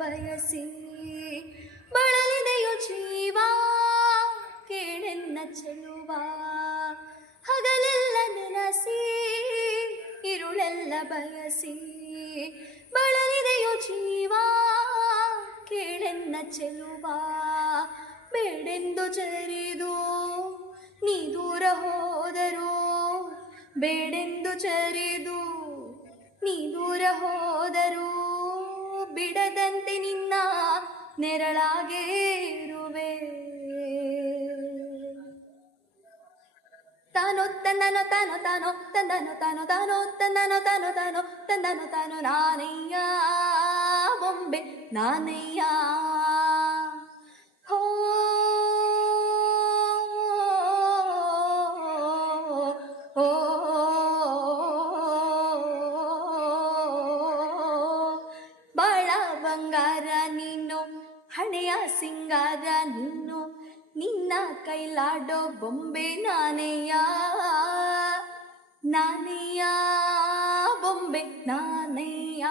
ಬಯಸಿ ಬಳಲಿದೆಯೋ ಜೀವ ಕೇಳೆನ್ನ ಚೆಲುವ ಹಗಲೆಲ್ಲ ನೆನಸಿ ಇರುಳೆಲ್ಲ ಬಯಸಿ ಬಳಲಿದೆಯೋ ಜೀವ ಕೇಳೆನ್ನ ಚೆಲುವ ಬೇಡೆಂದು ಜರಿದು ನೀ ದೂರ ಹೋದರು ಬೇಡೆಂದು ಜರಿದು ನೀ ದೂರ ಹೋದರು ಬಿಡದಂತೆ ನಿನ್ನ ನೆರಳಾಗೇ ಇರುವೆ ತಾನೋ ತಂದನೋ ತಾನೋ ತಾನೋ ತಂದನೋ ತಾನೋ ತಾನೋ ತಂದನೋ ತಾನೋ ತಾನೋ ತಂದನೋ ತಾನೋ ನಾನಯ್ಯ ಬೊಂಬೆ ನಾನಯ್ಯ ಹೋ ಬಾಳ ಬಂಗಾರ ನೀನು ಹಣೆಯ ಸಿಂಗಾರ ನೀನು ನಿನ್ನ ಕೈಲಾಡೋ ಬೊಂಬೆ ನಾನೆಯ ನಾನೆಯ ಬೊಂಬೆ ನಾನೆಯ